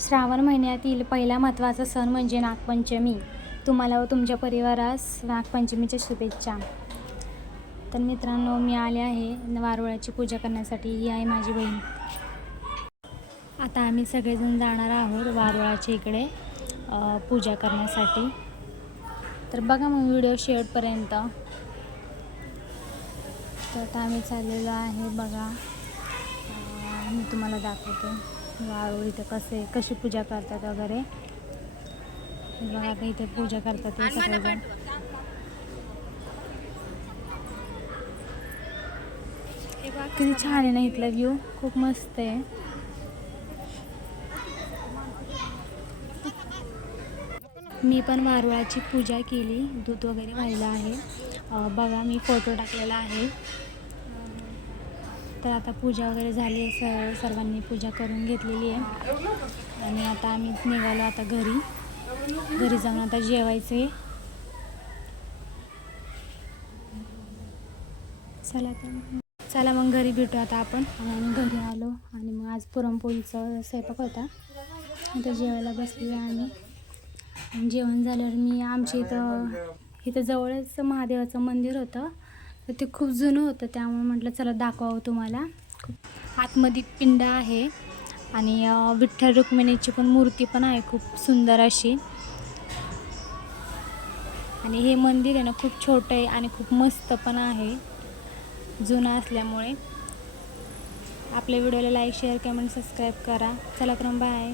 श्रावण महिन्यातील पहिला महत्त्वाचा सण म्हणजे नागपंचमी. तुम्हाला व तुमच्या परिवारास नागपंचमीच्या शुभेच्छा. तर मित्रांनो, मी आले आहे वारुळाची पूजा करण्यासाठी. ही आहे माझी बहीण. आता आम्ही सगळेजण जाणार आहोत वारुळाच्या इकडे पूजा करण्यासाठी. तर बघा मग व्हिडिओ शेवटपर्यंत. तर आता आम्ही चाललेलो आहे. बघा, मी तुम्हाला दाखवते वारुळ इथं कशी पूजा करतात वगैरे. बघा आता इथे पूजा करतात ते सगळेजण. किती छान आहे ना इथला व्ह्यू, खूप मस्त आहे. मी पण वारुळाची पूजा केली, दूध वगैरे वाहिलं आहे. बघा मी फोटो टाकलेला आहे. तर आता पूजा वगैरे झाली आहे, सर्वांनी पूजा करून घेतलेली आहे. आणि आता आम्ही निघालो आता घरी जाऊन आता जेवायचे. चला मग घरी भेटू आता आपण. आणि आम्ही घरी आलो आणि मग आज पुरणपोळीचा स्वयंपाक होता. आता जेवायला बसलेलो आम्ही. जेवण झाल्यावर मी आमच्या इथं जवळच महादेवाचं मंदिर होतं. तर ते खूप जुनं होतं, त्यामुळे म्हटलं चला दाखवावं तुम्हाला. आतमध्ये पिंड आहे आणि विठ्ठल रुक्मिणीची पण मूर्ती पण आहे, खूप सुंदर अशी. आणि हे मंदिर आहे ना, खूप छोटं आहे आणि खूप मस्त पण आहे, जुनं असल्यामुळे. आपल्या व्हिडिओला लाईक, शेअर, कमेंट, सबस्क्राईब करा. चला तर बाय.